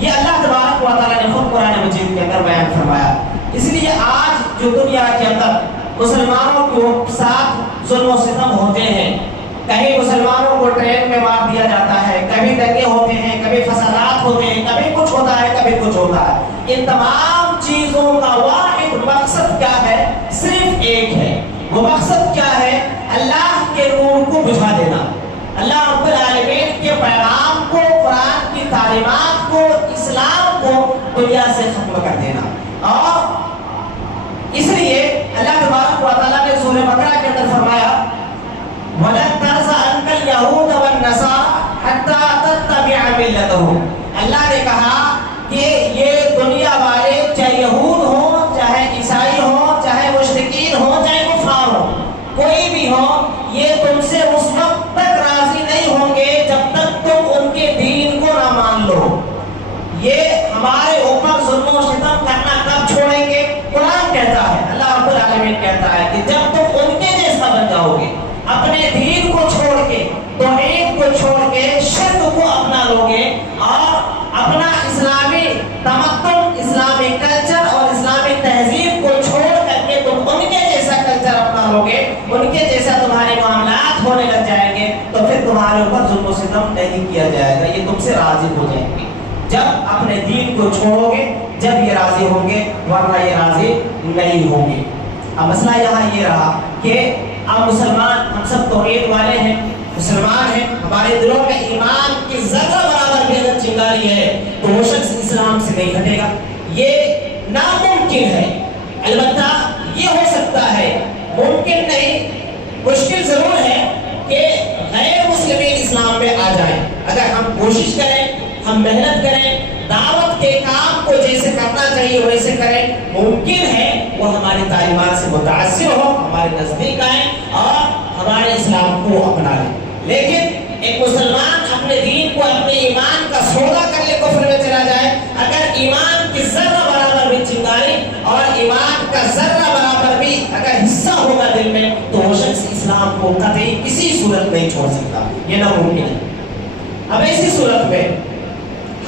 یہ اللہ تبارک و تعالیٰ نے خود قرآن مجید کے اندر بیان فرمایا۔ اس لیے آج جو دنیا کے اندر مسلمانوں کے ساتھ ظلم و ستم ہوتے ہیں، کہیں مسلمانوں کو ٹرین میں مار دیا جاتا ہے، کبھی دنگے ہوتے ہیں، کبھی فسادات ہوتے ہیں، کبھی کچھ ہوتا ہے، کبھی کچھ ہوتا ہے، ان تمام چیزوں کا واحد مقصد کیا ہے؟ صرف ایک ہے۔ وہ مقصد کیا ہے؟ اللہ کے نور کو بجھا دینا، اللہ رب العالمین کے پیغام کو، قرآن کی تعلیمات کو، اسلام کو دنیا سے ختم کر دینا۔ اور اس لیے اللہ تبارک و تعالیٰ نے سورہ بقرہ کے اندر فرمایا وَلَن تَرْضَ عَنكَ الْيَهُودَ وَالنَّصَارَىٰ حَتَّىٰ تَتَّبِعَ مِلَّتَهُمْ۔ اللہ نے کہا کہ یہ دنیا والے چاہے یہود ہوں، چاہے عیسائی ہوں، چاہے مشرکین ہوں، چاہے کفار ہوں، کوئی بھی ہو، یہ تم سے اس وقت تک راضی نہیں ہوں گے جب تک تم ان کے دین کو نہ مان لو۔ یہ ہمارے اوپر ظلم و ستم کرنا کب چھوڑیں گے؟ قرآن کہتا ہے، اللہ رب العالمین کہتا ہے کہ جب تم ان کے جیسا بن جاؤ گے، اپنے دین کو چھوڑ کے، توحید کو چھوڑ کے شرک کو اپنا لو گے اور اپنا اسلامی تمدن، اسلامی کلچر اور اسلامی تہذیب کو چھوڑ کر کے تم ان کے جیسا کلچر اپنا لو گے، ان کے جیسا تمہارے معاملات ہونے لگ جائیں گے، تو پھر تمہارے اوپر ظلم و ستم نہیں کیا جائے گا، یہ تم سے راضی ہو جائیں گے۔ جب اپنے دین کو چھوڑو گے جب یہ راضی ہوں گے، ورنہ یہ راضی نہیں ہوں گے۔ اب مسئلہ یہاں یہ رہا کہ اب مسلمان، ہم سب توحید والے ہیں، مسلمان ہیں، ہمارے دلوں میں ایمان کی ذرہ برابر بھی اگر چنگاری ہے تو وہ شخص اسلام سے نہیں ہٹے گا، یہ ناممکن ہے۔ البتہ یہ ہو سکتا ہے، ممکن نہیں، مشکل ضرور ہے کہ غیر مسلمین اسلام میں آ جائیں۔ اگر ہم کوشش کریں، ہم محنت کریں، دعوت کے کام کو جیسے کرنا چاہیے ویسے کریں، ممکن ہے وہ ہماری تعلیمات سے متاثر ہو، ہمارے نزدیک آئیں اور ہمارے اسلام کو اپنا لیں۔ لیکن ایک مسلمان اپنے دین کو، اپنے ایمان کا سودا کر لے، کفر میں چلا جائے، اگر ایمان کی ذرہ برابر بھی چنگاری اور ایمان کا ذرہ برابر بھی اگر حصہ ہوگا دل میں، تو وہ شخص اسلام کو قطعی کسی صورت نہیں چھوڑ سکتا، یہ ناممکن ہے۔ اب ایسی صورت میں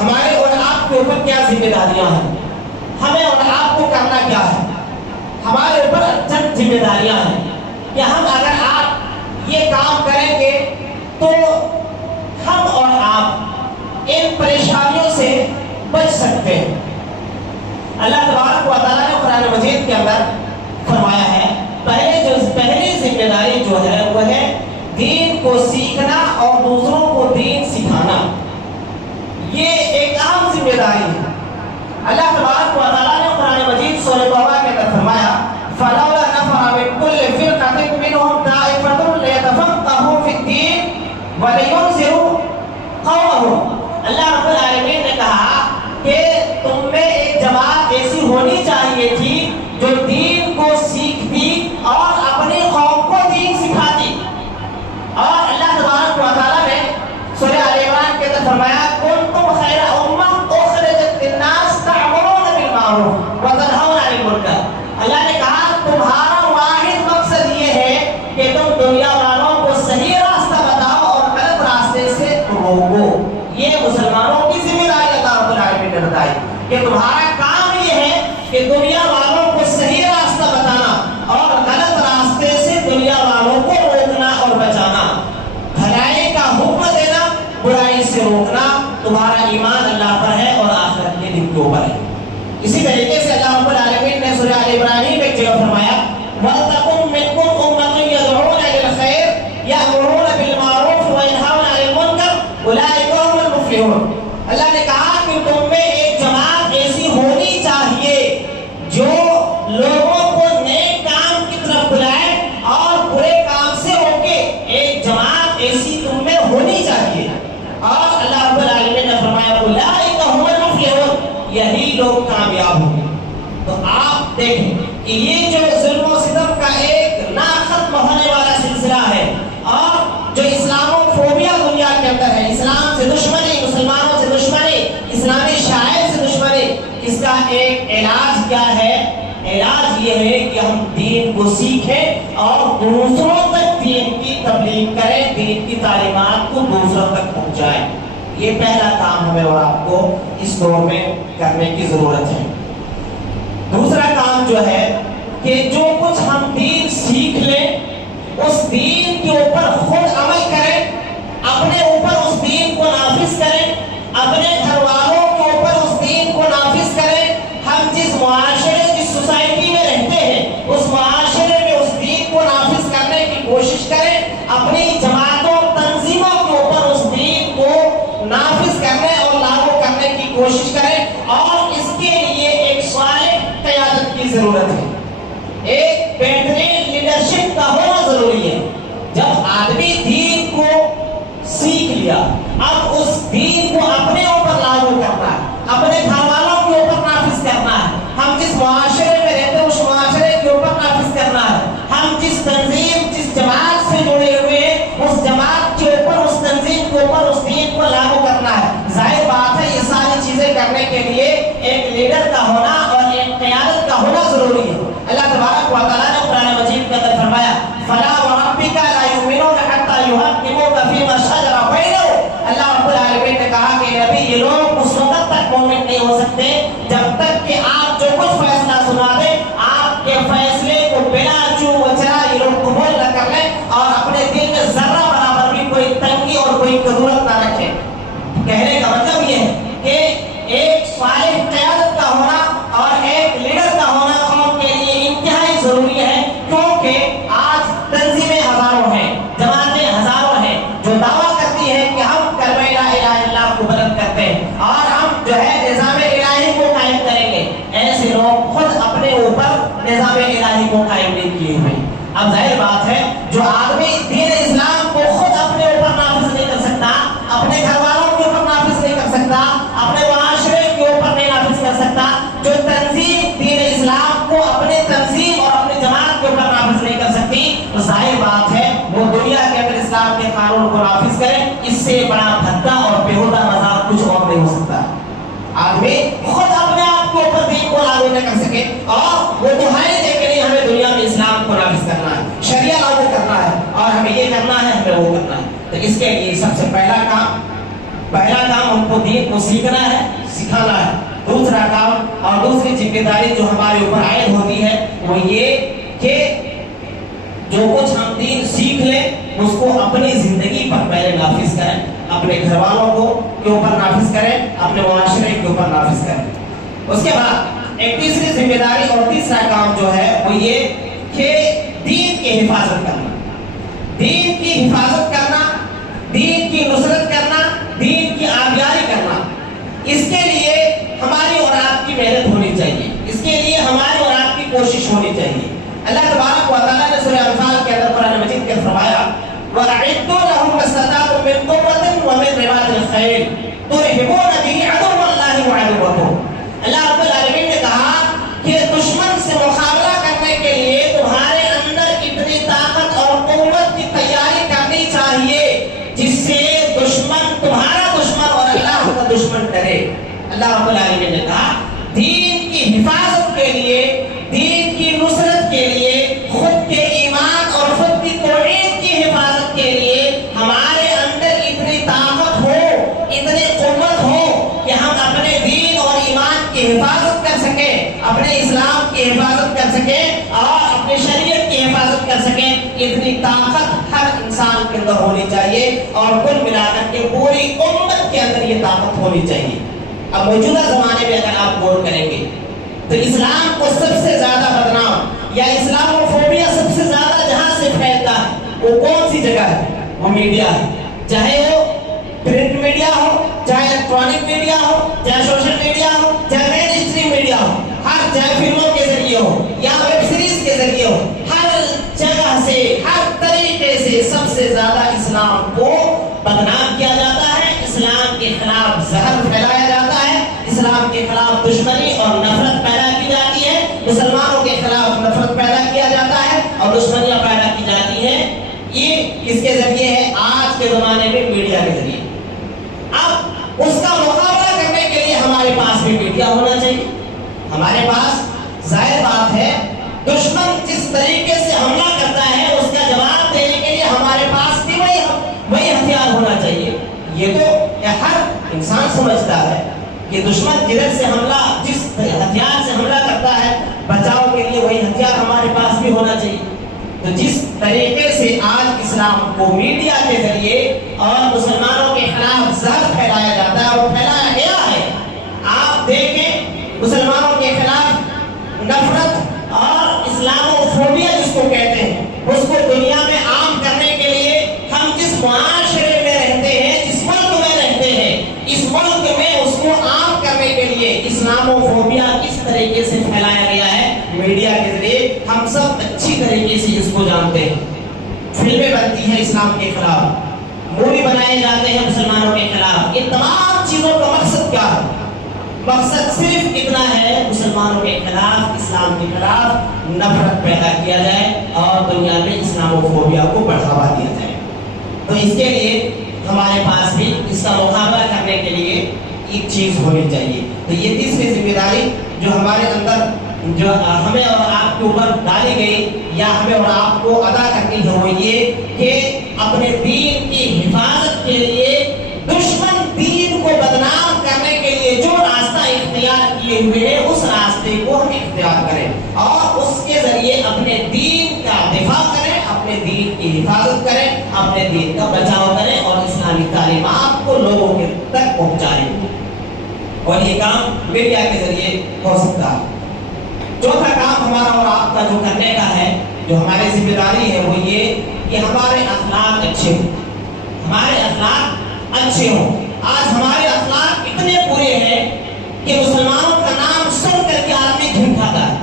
ہمارے اور آپ کے اوپر کیا ذمہ داریاں ہیں؟ ہمیں اور آپ کو کرنا کیا ہے؟ ہمارے اوپر چند ذمہ داریاں ہیں کہ ہم اگر آپ یہ کام کریں گے تو ہم اور آپ ان پریشانیوں سے بچ سکتے ہیں۔ اللہ تبارک و تعالیٰ نے قرآن مجید کے اندر فرمایا ہے، پہلی ذمہ داری جو ہے وہ ہے دین کو سیکھنا اور دوسروں کو دین سکھانا۔ یہ ایک اہم ذمہ داری ہے۔ اللہ تبارک و تعالیٰ نے قرآن مجید سورہ توبہ کے اندر فرمایا فَلَوْلَا نَفَرَ مِن كُلِّ فِرْقَةٍ مِّنْهُمْ طَائِفَةٌ لِيَتَفَقَّهُوا فِي الدِّينِ وَلِيُنذِرُوا قَوْمَهُمْ۔ اللہ رب العالمین نے کہا کہ تم میں ایک جماعت ایسی ہونی چاہیے تھی جو دین کو سیکھتی اور اپنی قوم کو دین سکھاتی۔ اور اللہ تبارک و تعالیٰ نے سورہ آل عمران کے اندر فرمایا كُنتُمْ خَيْرَ أُمَّةٍ أُخْرِجَتْ لِلنَّاسِ تَأْمُرُونَ بِالْمَعْرُوفِ وَتَنْهَوْنَ عَنِ الْمُنكَرِ۔ اللہ نے کہا تمہارا واحد مقصد یہ ہے کہ تم دنیا والوں کو صحیح راستہ بتاؤ اور غلط راستے سے روکو۔ یہ مسلمانوں کی ذمہ داری اللہ رب العالمین نے بتائی کہ تمہارا کام یہ ہے کہ دنیا والوں کو صحیح راستہ بتانا اور غلط راستے سے دنیا والوں کو روکنا اور بچانا، بھلائی کا حکم دینا، برائی سے روکنا۔ تمہارا ایمان اللہ پر ہے اور آخرت کے دن کے اوپر ہے۔ اسی طریقے سے اللہ رب العالمین نے سورہ آل عمران میں ایک جگہ فرمایا وَلْتَكُن مِّنكُمْ أُمَّةٌ يَدْعُونَ إِلَى الْخَيْرِ يَأْمُرُونَ بِالْمَعْرُوفِ وَيَنْهَوْنَ عَنِ الْمُنكَرِ أُولَٰئِكَ هُمُ الْمُفْلِحُونَ۔ اللہ نے کہا کہ تم میں ایک جماعت ایسی ہونی چاہیے جو لوگوں کو نیک کام کی طرف بلائے اور برے کام سے روکے۔ ایک جماعت ایسی تم میں ہونی چاہیے۔ اور اللہ رب العالمین نے فرمایا أُولَٰئِكَ هُمُ الْمُفْلِحُونَ، یہی لوگ کامیاب ہوں گے۔ تو آپ دیکھیں کہ یہ جو ظلم و ستم کا ایک نہ ختم ہونے والا سلسلہ ہے اور جو اسلامو فوبیا دنیا کے اندر ہے، اسلام سے دشمنی، مسلمانوں سے دشمنی، اسلامی شاعر سے دشمنی، اس کا ایک علاج کیا ہے؟ علاج یہ ہے کہ ہم دین کو سیکھیں اور دوسروں تک دین کی تبلیغ کریں، دین کی تعلیمات کو دوسروں تک پہنچائیں۔ یہ پہلا کام ہمیں اور آپ کو اس دور میں کرنے کی ضرورت ہے۔ دوسرا کام جو ہے کہ جو کچھ ہم دین سیکھ لیں اس دین کے اوپر خود عمل کریں، اپنے اوپر اس دین کو نافذ کریں، اپنے گھر والوں کے اوپر اس دین کو نافذ کریں۔ ہم جس معاشرے جس سوسائٹی میں رہتے ہیں اس معاشرے میں اس دین کو نافذ کرنے کی کوشش کریں، اپنی جماعتوں تنظیموں کے اوپر اس دین کو نافذ کرنے اور لاگو کرنے کی کوشش کریں، اور اس کے لیے ایک صالح قیادت کی ضرورت ہے، ایک بہترین لیڈرشپ کا ہونا ضروری ہے۔ جب آدمی دین کو سیکھ لیا، اب اس دین کو اپنے اوپر لاگو کرنا ہے، اپنے گھر والوں کے اوپر نافذ کرنا ہے، ہم جس معاشرے میں رہتے ہیں اس معاشرے کے اوپر نافذ کرنا ہے، ہم جس تنظیم جس جماعت سے جڑے ہوئے ہیں اس جماعت کے اوپر اس تنظیم کے اوپر اس دین کو لاگو کرنا ہے۔ ظاہر بات ہے یہ ساری چیزیں کرنے کے لیے ایک لیڈر کا ہونا اور ایک قیادت کا ہونا ضروری ہے۔ اللہ تبارک و تعالیٰ نے قرآن مجید کے اندر فرمایا فَلَا وَرَبِّكَ لَا يُؤْمِنُونَ حَتَّى يُحَكِّمُوكَ فِيمَا شَجَرَ بَيْنَهُمْ۔ اللہ رب العالمین نے کہا کہ نبی یہ لوگ اس وقت تک مومن نہیں ہو سکتے جب تک کہ آپ جو کچھ فیصلہ سنا دیں آپ کے فیصلے کو بلا چو بچرا یہ لوگ قبول نہ کر لیں اور اپنے دل میں ذرہ برابر بھی کوئی تنگی اور کوئی کدورت نہ رکھیں۔ کہنے کا مطلب یہ ہے کہ ایک صالح قیادت کا ہونا اور ایک لیڈر کا ہونا قوم کے لیے انتہائی ضروری ہے، کیونکہ آج تنظیمیں ہزاروں ہیں، جماعتیں ہزاروں ہیں جو دعویٰ کرتی ہیں کہ ہم کلمہ لا الہ الا اللہ کو بلند کرتے ہیں اور ہم جو ہے نظام الہی کو قائم کریں گے۔ ایسے لوگ خود اپنے اوپر نظام الہی کو قائم نہیں کیے ہوئے۔ اب ظاہر بات ہے جو آدمی دین اسلام کو خود اپنے اوپر نافذ نہیں کر سکتا، اپنے گھر والوں کے اوپر نافذ نہیں کر سکتا، اپنے معاشرے کے اوپر نہیں نافذ کر سکتا، جو تنظیم دین اسلام کو اپنے تنظیم اور اپنی جماعت کے اوپر نافذ نہیں کر سکتی، تو ظاہر بات ہے وہ دنیا کے اندر اسلام کے قانون کو نافذ کرے، اس سے بڑا بھدا اور بیہودہ مذاق کچھ اور نہیں ہو سکتا۔ آدمی خود اپنے آپ کے اوپر دین کو لاگو نہ کر سکے اور وہ دہائی دے کے نہیں ہمیں دنیا میں اسلام کو نافذ کرنا ہے، شریعہ لاگو کرنا ہے اور ہمیں یہ کرنا ہے ہمیں وہ کرنا ہے، تو اس کے لیے سب سے پہلا کام ہم کو دین کو سیکھنا ہے، سکھانا ہے۔ دوسرا کام اور دوسری ذمہ داری جو ہمارے اوپر عائد ہوتی ہے وہ یہ کہ جو کچھ ہم دین سیکھ لیں اس کو اپنی زندگی پر پہلے نافذ کریں، اپنے گھر والوں کو کے اوپر نافذ کریں، اپنے معاشرے کے اوپر نافذ کریں۔ اس کے بعد ایک تیسری ذمہ داری اور تیسرا کام جو ہے وہ یہ کہ دین کی حفاظت کرنا، دین کی حفاظت کرنا، دین کی نصرت کرنا، دین کی آبیاری کرنا۔ اس کے لیے ہماری اور آپ کی محنت ہونی چاہیے، اس کے لیے ہماری اور آپ کی کوشش ہونی چاہیے۔ اللہ تبارک و تعالیٰ نے سورہ انفال کے اندر قرآن مجید کے فرمایا وَأَعِدُّوا لَهُم مَّا اسْتَطَعْتُم مِّن قُوَّةٍ وَمِن رِّبَاطِ الْخَيْلِ تُرْهِبُونَ بِهِ عَدُوَّ اللَّهِ وَعَدُوَّكُمْ۔ اللہ رب العالمین نے کہا کہ دشمن سے مقابلہ کرنے کے لیے تمہارے اندر اتنی طاقت اور قوت کی تیاری کرنی چاہیے جس سے دشمن تمہارا دشمن اور اللہ کا دشمن ڈرے۔ اللہ رب العالمین نے کہا دین کی حفاظت کے لیے، دین کی نصرت کے لیے، خود کے ایمان اور خود کی توحید کی حفاظت کے لیے ہمارے اندر اتنی طاقت ہو، اتنی قوت ہو کہ ہم اپنے دین اور ایمان کی حفاظت کر سکیں، اپنے اسلام کی حفاظت کر سکیں اور اپنی شریعت کی حفاظت کر سکیں۔ اتنی طاقت ہر انسان کے اندر ہونی چاہیے اور کل ملا کر کے پوری امت کے اندر یہ طاقت ہونی چاہیے۔ اب موجودہ زمانے میں اگر آپ غور کریں گے تو اسلام کو سب سے زیادہ بدنام یا اسلاموفوبیا سب سے زیادہ جہاں سے پھیلتا ہے وہ کون سی جگہ ہے؟ وہ میڈیا ہے، چاہے وہ پرنٹ میڈیا ہو، چاہے الیکٹرانک میڈیا ہو، چاہے سوشل میڈیا ہو، چاہے مین اسٹریم میڈیا ہو، ہر چاہے فلموں کے ذریعے ہو یا ویب سیریز کے ذریعے ہو، ہر جگہ سے ہر طریقے سے سب سے زیادہ اسلام کو بدنام کیا جاتا ہے، اسلام کے خلاف زہر پھیلایا جاتا ہے، اسلام کے خلاف دشمنی اور نفرت پیدا کی جاتی ہے، مسلمانوں کے خلاف نفرت پیدا کیا جاتا ہے اور دشمنیاں پیدا کی جاتی ہیں۔ یہ کس کے ذریعے ہے؟ آج کے زمانے میں میڈیا کے ذریعے۔ اب اس کا مقابلہ کرنے کے لیے ہمارے پاس بھی میڈیا ہونا چاہیے۔ ہمارے پاس ظاہر بات ہے دشمن جس طریقے سے حملہ کرتا ہے اس کا جواب دینے کے لیے ہمارے پاس بھی وہی ہتھیار ہونا چاہیے۔ یہ تو ہر کہ دشمن جدھر سے حملہ، جس ہتھیار سے حملہ کرتا ہے، بچاؤ کے لیے وہی ہتھیار ہمارے پاس بھی ہونا چاہیے۔ تو جس طریقے سے آج اسلام کو میڈیا کے ذریعے اور مسلمانوں کے خلاف زہر پھیلایا جاتا ہے اور پھیلایا گیا ہے، آپ دیکھیں مسلمانوں کے خلاف نفرت اور اسلاموفوبیا جس کو کہتے ہیں، اس کو دنیا میں عام کرنے کے لیے ہم جس معاشرے میں رہتے ہیں، جس ملک میں رہتے ہیں، اس ملک میں اس کو عام کرنے کے لیے اسلاموفوبیا کس طریقے سے پھیلایا گیا ہے میڈیا کے ذریعے، ہم سب اچھی طریقے سے اس کو جانتے ہیں۔ فلمیں بنتی ہیں اسلام کے خلاف، مووی بنائے جاتے ہیں مسلمانوں کے خلاف، یہ تمام چیزوں کا مقصد کیا ہے؟ مقصد صرف اتنا ہے، مسلمانوں کے خلاف، اسلام کے خلاف نفرت پیدا کیا جائے اور دنیا میں اسلاموفوبیا کو بڑھاوا دیا جائے۔ تو اس کے لیے ہمارے پاس بھی اس کا مقابلہ کرنے کے لیے ایک چیز ہونی چاہیے۔ تو یہ تیسری ذمہ داری جو ہمارے اندر، جو ہمیں اور آپ کے اوپر ڈالی گئی یا ہمیں اور آپ کو ادا کرنی ہے، وہ یہ کہ اپنے دین کی حفاظت کے لیے دشمن دین کو بدنام کرنے کے لیے جو راستہ اختیار کیے ہوئے ہیں، اس راستے کو ہم اختیار کریں اور اس کے ذریعے اپنے دین کا دفاع کریں، اپنے دین کی حفاظت کریں، اپنے دین کا بچاؤ کریں اور اسلامی تعلیمات کو لوگوں کے تک پہنچائیں۔ اور یہ کام میڈیا کے ذریعے ہو سکتا ہے۔ چوتھا کام ہمارا اور آپ کا جو کرنے کا ہے، جو ہماری ذمہ داری ہے، وہ یہ کہ ہمارے اخلاق اچھے ہوں، ہمارے اخلاق اچھے ہوں۔ آج ہمارے اخلاق اتنے برے ہیں کہ مسلمانوں کا نام سن کر کے آدمی گھن کھاتا ہے۔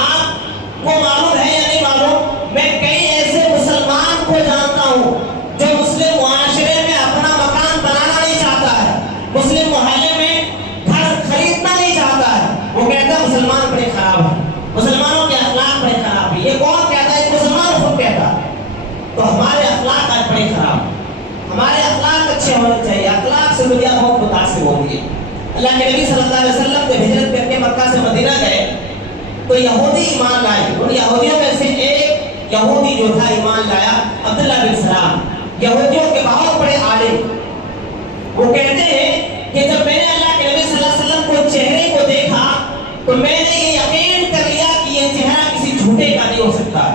آپ کو معلوم ہے یا نہیں معلوم، میں کئی ایسے مسلمان کو جانتا ہوں جو مسلم معاشرے میں اپنا مکان بنانا نہیں چاہتا ہے، مسلم محلے میں گھر خریدنا نہیں چاہتا ہے، وہ کہتا ہے مسلمان بڑے خراب ہیں، مسلمانوں کے اخلاق بڑے خراب ہیں۔ یہ کون کہتا ہے؟ مسلمان خود کہتا ہے۔ تو ہمارے اخلاق آج بڑے خراب ہیں، ہمارے اخلاق اچھے ہونے چاہیے۔ اخلاق سے دنیا بہت متاثر ہوتی ہے۔ اللہ کے نبی صلی اللہ علیہ وسلم جب ہجرت کر کے مکہ سے مدینہ گئے تو یہودی ایمان لائے۔ ان یہودیوں میں سے ایک یہودی جو تھا ایمان لایا، عبداللہ بن سلام، یہودیوں کے بہت بڑے عالم۔ وہ کہتے ہیں کہ جب میں نے اللہ کے نبی صلی اللہ علیہ وسلم کو چہرے کو دیکھا تو میں نے یہ یقین کر لیا کہ یہ چہرہ کسی جھوٹے کا نہیں ہو سکتا۔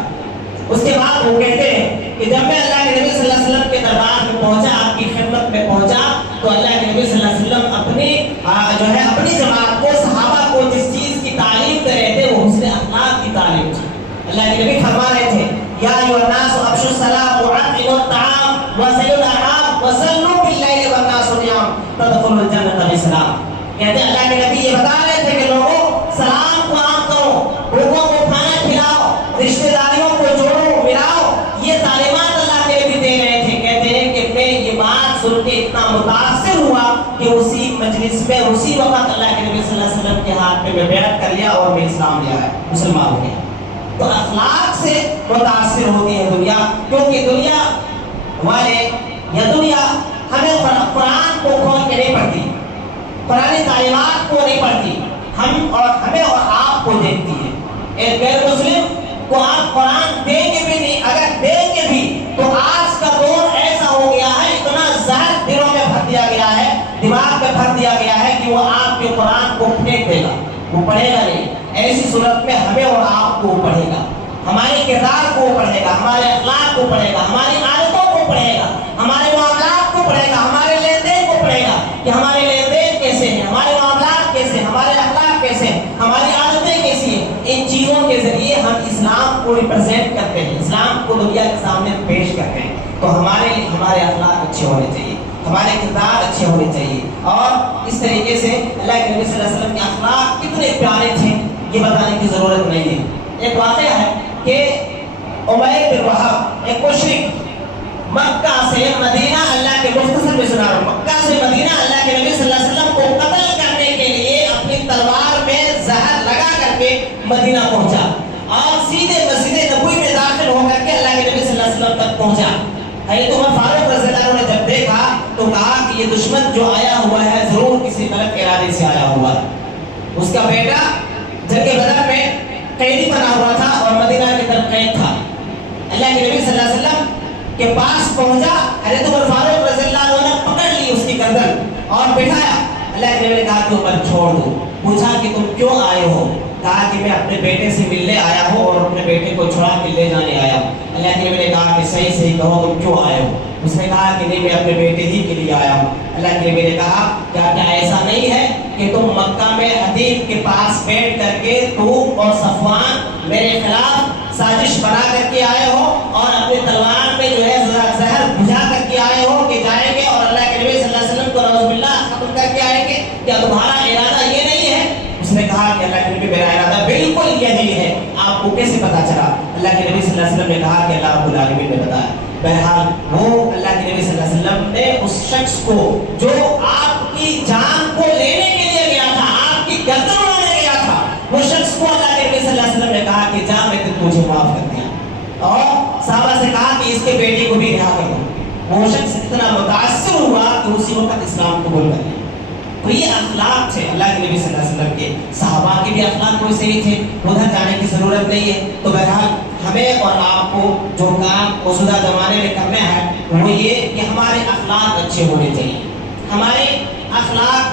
اس کے بعد وہ کہتے ہیں کہ جب میں اللہ کے نبی صلی اللہ علیہ وسلم کے دربار میں پہنچا، آپ کی خدمت میں پہنچا، تو اللہ کے نبی صلی اللہ علیہ وسلم اپنی جماعت کو، صحابہ کو جس چیز کی تعلیم دے رہے تھے وہ حسن اخلاق کی تعلیم تھی۔ اللہ کے نبی فرما رہے تھے، یا ایھا الناس افشوا السلام واطعموا الطعام وصلوا الارحام وصلوا باللیل والناس نیام تدخلوا الجنۃ بسلام۔ کہتے ہیں اللہ کے نبی یہ بتا رہے تھے کہ لوگوں سلام کو عام کرو، بھوکوں کو کھانا کھلاؤ، رشتہ داریوں کو جوڑو ملاؤ، یہ تعلیمات اللہ کے نبی دے رہے تھے۔ کہتے ہیں کہ میں یہ بات سن کے اتنا متاثر ہوا کہ اسی مجلس میں اسی وقت اللہ کے نبی صلی اللہ علیہ وسلم کے ہاتھ میں بیعت کر لیا اور میں اسلام لیا ہے، مسلمان ہو گیا۔ تو اخلاق سے متاثر ہوتی ہے دنیا، کیونکہ دنیا والے یا دنیا ہمیں قرآن کو کھول کے نہیں پڑھتی، قرآن تعلیمات کو نہیں پڑھتی، ہمیں اور آپ کو دیکھتی ہے۔ ایک غیر مسلم کو آپ قرآن دیں گے بھی نہیں، اگر دیں گے بھی تو آج کا دور ایسا ہو گیا ہے، اتنا زہر دلوں میں بھر دیا گیا ہے، دماغ میں بھر دیا گیا ہے کہ وہ آپ کے قرآن کو پھینک دے گا، وہ پڑھے گا نہیں۔ ایسی صورت میں ہمیں اور آپ کو پڑھے گا، ہمارے کردار کو پڑھے گا، ہمارے اخلاق کو پڑھے گا، ہماری عادتوں کو پڑھے گا، ہمارے معاملات کو پڑھے گا، ہمارے لین دین کو پڑھے گا کہ ہمارے لین دین کیسے ہیں، ہمارے معاملات کیسے ہیں، ہمارے اخلاق کیسے ہیں، ہماری عادتیں کیسی ہیں۔ ان چیزوں کے ذریعے ہم اسلام کو ریپرزینٹ کرتے ہیں، اسلام کو دنیا کے سامنے پیش کرتے ہیں۔ تو ہمارے اخلاق اچھے ہونے چاہیے، ہمارے کردار اچھے ہونے چاہیے۔ اور اس طریقے سے اللہ کے نبی صلی اللہ علیہ وسلم کے اخلاق کتنے پیارے تھے یہ بتانے کی ضرورت نہیں ہے۔ ایک واقعہ ہے کہ عمیر بن وہب ایک مشرک مکہ سے مدینہ، اللہ کے مختصر میں سنا رہا ہوں، مکہ سے مدینہ اللہ کے نبی صلی اللہ علیہ وسلم کو قتل کرنے کے لیے اپنی تلوار میں زہر لگا کر کے مدینہ پہنچا اور سیدھے مسجد نبوی میں داخل ہو کر کے اللہ کے نبی صلی اللہ علیہ وسلم تک پہنچا۔ حضرت عمر فاروق رضی اللہ عنہ نے جب دیکھا تو کہا کہ یہ دشمن جو آیا ہوا ہے ضرور کسی غلط ارادے سے آیا ہوا ہے۔ اس کا بیٹا جنگ بدر میں قیدی بنا ہوا تھا اور مدینہ کی طرف قید تھا۔ اللہ کے نبی صلی اللہ علیہ وسلم کے پاس پہنچا، حضرت عمر فاروق رضی اللہ عنہ نے پکڑ لی اس کی گردن اور بٹھایا۔ اللہ کے نبی نے کہا کہ اوپر چھوڑ دو. پوچھا کہ تم کیوں آئے ہو؟ کہا کہ میں اپنے بیٹے سے ملنے آیا ہوں اور اپنے بیٹے کو چھڑا کے لے جانے آیا ہوں. اللہ کے نبی نے کہا کہ صحیح صحیح کہو تم کیوں آئے ہو؟ اس نے کہا کہ نہیں میں اپنے بیٹے ہی کے لیے آیا ہوں. اللہ کے نبی نے کہا کیا ایسا نہیں ہے کہ تم مکہ میں حدیب کے پاس بیٹھ کر کے تو اور صفوان میرے خلاف سازش بنا کر کے آئے ہو اور اپنے تلوار میں جو ہے زہر بجھا کر کے آئے ہو کہ جائیں گے اور اللہ کے نبی صلی اللہ علیہ وسلم کو نعوذ باللہ ختم کر کے آئیں گے؟ کیا تمہارا ارادہ یہ نہیں ہے؟ اس نے کہا کہ اللہ کے نبی میرا ارادہ بالکل یہی ہے. آپ کو کیسے پتا چلا؟ اللہ کے نبی صلی اللہ علیہ وسلم نے کہا کہ اللہ رب العالمین نے بتایا. بہرحال وہ اللہ کے نبی صلی اللہ علیہ وسلم نے اس شخص کو جو آپ کی جان کو لینے کے لیے گیا تھا, آپ کی گردن اڑانے گیا تھا, وہ شخص کو اللہ کے نبی صلی اللہ علیہ وسلم نے کہا کہ جا میں تجھے معاف کر دیا, اور صحابہ سے کہا کہ اس کے بیٹے کو بھی رہا کر دو. وہ شخص اتنا متاثر ہوا کہ اسی وقت اسلام قبول کر لیا. تو یہ اخلاق تھے اللہ کے نبی صلی اللہ علیہ وسلم کے. صحابہ کے بھی اخلاق کوئی صحیح تھے, ادھر جانے کی ضرورت نہیں ہے. تو بہرحال ہمیں اور آپ کو جو کام موجودہ زمانے میں کرنا ہے وہ یہ کہ ہمارے اخلاق اچھے ہونے چاہیے. ہمارے اخلاق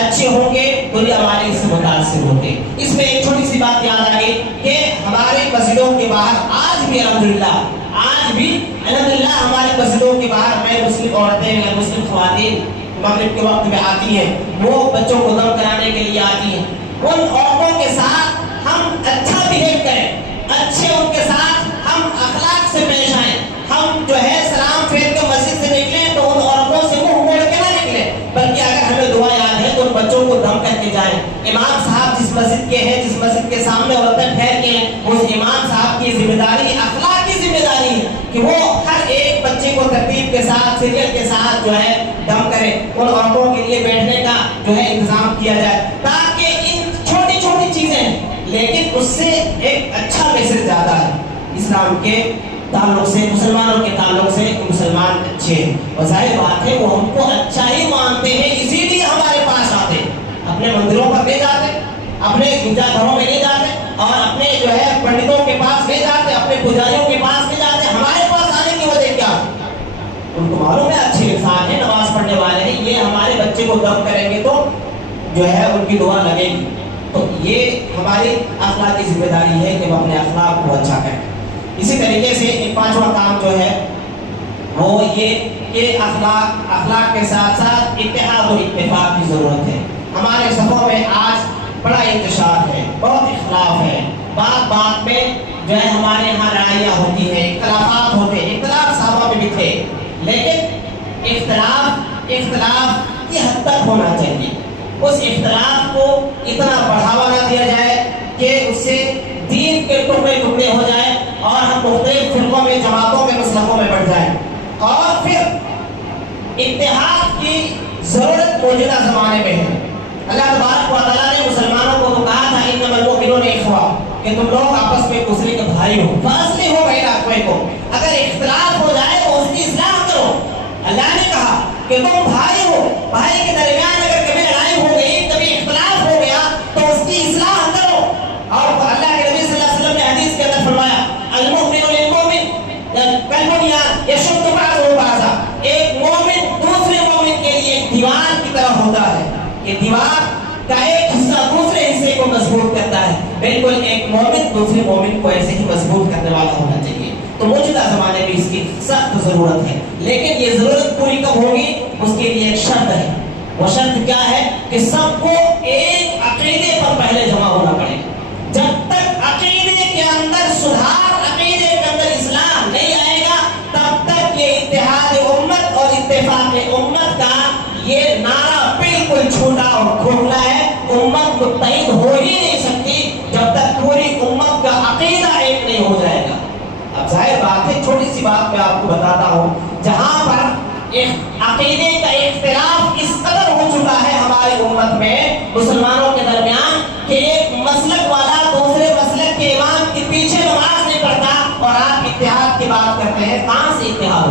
اچھے ہوں گے دنیا والے اس سے متاثر ہوتے. اس میں ایک چھوٹی سی بات یاد آ گئی کہ ہمارے مسجدوں کے باہر آج بھی الحمدللہ ہماری مسجدوں کے باہر ہمیں مسلم عورتیں یا مسلم خواتین مغرب کے وقت میں آتی ہیں, وہ بچوں کو دم کرانے کے لیے آتی ہیں. ان عورتوں کے ساتھ ہم اچھا بہیو کریں, اچھے ان کے ساتھ ہم اخلاق سے پیش آئیں. ہم جو ہے سلام پھیر کے مسجد سے نکلیں تو ان عورتوں سے منہ موڑ کے نہ نکلیں, بلکہ اگر ہمیں دعا یاد ہے تو ان بچوں کو دم کر کے جائیں. امام صاحب جس مسجد کے ہیں, جس مسجد کے سامنے عورتیں ٹھہر کے ہیں, اس امام صاحب کی ذمہ داری اخلاق کی ذمہ داری ہے کہ وہ ہر ایک بچے کو ترتیب کے ساتھ سیریل کے ساتھ جو ہے دم کرے. ان عورتوں کے لیے بیٹھنے کا جو ہے انتظام کیا جائے تاکہ ان چھوٹی چھوٹی چیزیں, لیکن اس سے ایک اچھا میسج جاتا ہے اسلام کے تعلق سے, مسلمانوں کے تعلق سے کہ مسلمان اچھے ہیں. اور ظاہر بات ہے وہ ہم کو اچھا ہی مانتے ہیں, اسی لیے ہمارے پاس آتے ہیں. اپنے مندروں پر نہیں جاتے, اپنے گرجا گھروں میں نہیں جاتے, اور اپنے جو ہے پنڈتوں کے پاس نہیں جاتے, اپنے پجاریوں کے پاس نہیں جاتے. ہمارے پاس آنے کی وجہ کیا؟ ان کو معلوم ہے اچھے انسان ہیں, نماز پڑھنے والے ہیں, یہ ہمارے بچے کو دم کریں گے تو جو ہے ان کی دعا لگے گی. تو یہ ہماری اخلاقی ذمہ داری ہے کہ ہم اپنے اخلاق کو اچھا کریں. اسی طریقے سے ایک پانچواں کام جو ہے وہ یہ کہ اخلاق کے ساتھ ساتھ اتحاد و اتفاق کی ضرورت ہے. ہمارے صفوں میں آج بڑا انتشار ہے, بہت اختلاف ہے, بات بات میں جو ہے ہمارے یہاں لڑائیاں ہوتی ہیں, اختلافات ہوتے ہیں. اختلاف صحابہ میں بھی تھے, لیکن اختلاف کی حد تک ہونا چاہیے. اس اختلاف کو اتنا بڑھاوا نہ دیا جائے کہ اس سے دین کے ٹکڑے ٹکڑے ہو جائیں اور ہم مختلف فرقوں میں, جماعتوں میں, مسلکوں میں بڑھ جائیں. اور پھر اتحاد کی ضرورت موجودہ زمانے میں ہے. اللہ تبارک و تعالیٰ نے مسلمانوں کو تو کہا تھا انما المؤمنون اخوہ, کہ تم لوگ آپس میں ایک دوسرے کے بھائی ہو, فاصلے ہو بین اخویکم. اگر اختلاف ہو جائے تو اس کی اصلاح کرو. اللہ نے کہا کہ تم بھائی ہو, بھائی کے درمیان اگر کبھی لڑائی ہو گئی, کبھی اختلاف ہو گیا تو اس کی اصلاح کرو. اور اللہ کے نبی صلی اللہ علیہ وسلم نے حدیث کے اندر فرمایا المؤمن للمؤمن کالبنیان یشد بعضہ بعضا, ایک مومن دوسرے مومن کے لیے ایک دیوار کی طرح ہوتا ہے. یہ دیوار کا ایک حصہ دوسرے حصے کو مضبوط کرتا ہے. بالکل ایک مومن دوسرے مومن کو ایسے ہی مضبوط کرنے والا ہونا چاہیے. تو موجودہ زمانے میں اس کی سخت ضرورت ہے, لیکن یہ ضرورت پوری کب ہوگی؟ اس کے لیے ایک شرط ہے. وہ شرط کیا ہے کہ سب کو ایک عقیدے پر پہلے جمع ہونا پڑے گا. جب تک عقیدے کے اندر سدھار, عقیدے کے اندر اسلام نہیں آئے گا, تب تک یہ اتحاد امت اور اتفاق امت کا یہ نعرہ بالکل چھوٹا اور کھوکھلا ہے. امت متحد ہو ہی نہیں سکتی جب تک پوری امت کا عقیدہ ایک نہیں ہو جائے گا. اب ظاہر بات ہے, چھوٹی سی بات میں آپ کو بتاتا ہوں, جہاں پر عقیدے کا اختلاف اس قدر ہو چکا ہے ہماری امت میں مسلمانوں کے درمیان کہ ایک مسلک والا دوسرے مسلک کے امام کے پیچھے نماز نہیں پڑھتا, اور آپ اتحاد کی بات کرتے ہیں. کہاں سے اتحاد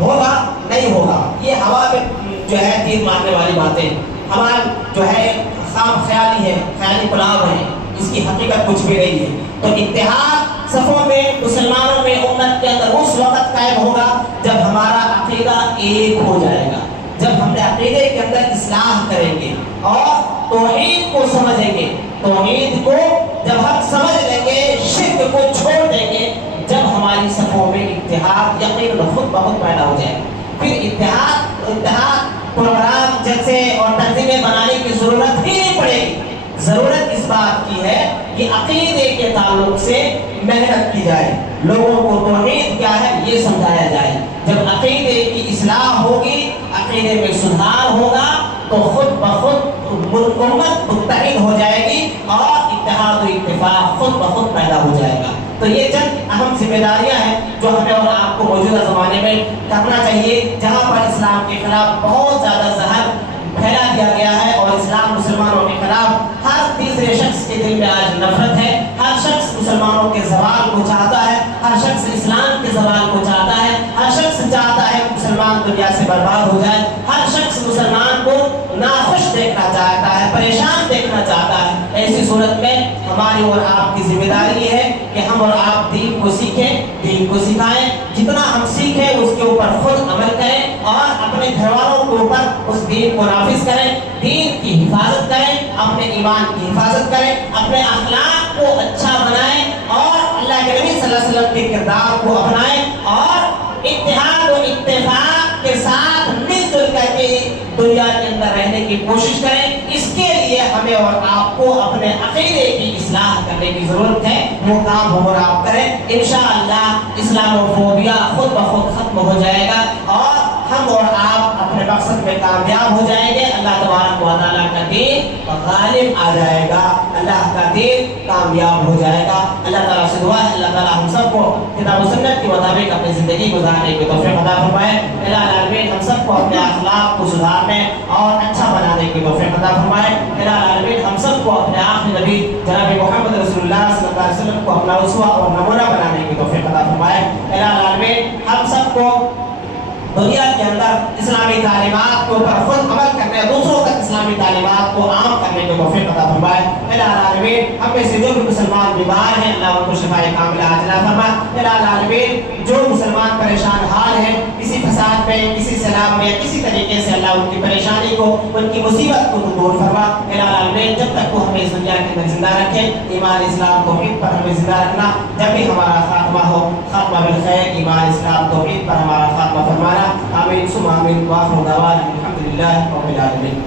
ہوگا؟ نہیں ہوگا. یہ ہوا میں جو ہے تیر مارنے والی باتیں, ہمارا جو ہے خام خیالی ہے, خیالی پلاو ہے, اس کی حقیقت کچھ بھی نہیں ہے. تو اتحاد صفوں میں, مسلمانوں میں, امت کے اندر اس وقت قائم ہوگا جب ہمارا عقیدہ ایک ہو جائے گا, جب ہم نے عقیدے کے اندر اصلاح کریں گے اور توحید کو سمجھیں گے. توحید کو جب ہم سمجھ لیں گے، شرک کو چھوڑ دیں گے، جب ہماری صفوں میں اتحاد یقیناً خود بخود پیدا ہو جائے. پھر اتحاد پروگرام جیسے اور تنظیمیں بنانے کی ضرورت ہی نہیں پڑے گی. ضرورت اس بات کی ہے کہ عقیدے کے تعلق سے محنت کی جائے، لوگوں کو توحید کیا ہے یہ سمجھایا جائے. جب عقیدے کی اصلاح ہوگی، عقیدے میں سدھار ہوگا، تو خود بخود امت متحد ہو جائے گی اور اتحاد و اتفاق خود بخود پیدا ہو جائے گا. تو یہ چند اہم ذمہ داریاں ہیں جو ہمیں اور آپ کو موجودہ زمانے میں کرنا چاہیے، جہاں پر اسلام کے خلاف بہت زیادہ زہر پھیلا دیا گیا ہے اور اسلام مسلمانوں کے خلاف ہر تیسرے شخص کے دل میں آج نفرت ہے. ہر شخص مسلمانوں کے زوال کو چاہتا ہے، ہر شخص اسلام کے زوال کو چاہتا ہے، ہر شخص چاہتا ہے مسلمان دنیا سے برباد ہو جائے، ہر شخص مسلمان کو ناخوش دیکھنا چاہتا ہے، پریشان دیکھنا چاہتا ہے. ایسی صورت میں ہماری اور آپ کی ذمہ داری یہ ہے کہ ہم اور آپ دین کو سیکھیں، دین کو سکھائیں. جتنا ہم سیکھیں اس کے اوپر خود عمل کریں اور اپنے گھر والوں کے اوپر اس دین کو نافذ کریں، دین کی حفاظت کریں، اپنے ایمان کی حفاظت کریں، اپنے اخلاق کو اچھا بنائیں اور اللہ کے نبی صلی اللہ علیہ وسلم کے کردار کو اپنائیں اور اتحاد و اتفاق کے ساتھ مل جل کر کے دنیا کے اندر رہنے کی کوشش کریں. اس کے لیے ہمیں اور آپ کو اپنے عقیدے کی اصلاح کرنے کی ضرورت ہے. وہ کام ہم اور آپ کریں، انشاءاللہ اسلاموفوبیا خود بخود ختم ہو جائے گا اور ہم اور آپ اپنے مقصد میں کامیاب ہو جائیں گے. اللہ تبارک و تعالیٰ کا دین غالب آ جائے گا، اللہ کا دین کامیاب ہو جائے گا. اللہ تعالیٰ سے دعا ہے اللہ تعالیٰ ہم سب کو کتاب و سنت کے مطابق اپنی زندگی گزارنے کی توفیق عطا فرمائے. الہ العالمین ہم سب کو اپنے اخلاق کو سدھارنے اور اچھا بنانے کی توفیق عطا فرمائے. الہ العالمین ہم سب کو اپنے آخری نبی جناب محمد رسول اللہ صلی اللہ علیہ وسلم کو اپنا اسوہ اور نمونہ بنانے کی توفیق عطا فرمائے. الہ العالمین ہم سب کو دنیا کے اندر اسلامی تعلیمات کے اوپر خود عمل کرنے، دوسروں تک اسلامی تعلیمات کو عام کرنے کی توفیق عطا فرمائے. الہ العالمین ہم میں سے جو بھی مسلمان بیمار ہیں اللہ ان کو شفاء کاملہ عاجلہ فرما. الہ العالمین جو مسلمان پریشان حال ہیں کسی فساد میں، کسی سیلاب میں، کسی طریقے سے اللہ ان کی پریشانی کو، ان کی مصیبت کو دور فرما. الہ العالمین جب تک وہ ہمیں اس دنیا کے اندر زندہ رکھے، ایمان اسلام توحید پر ہمیں زندہ رکھنا. جب بھی ہمارا خاتمہ ہو، خاتمہ بالخیر، ایمان اسلام توحید پر ہمارا خاتمہ فرمانا. آمین ثم آمین. وآخر دعوانا الحمد للہ رب العالمین.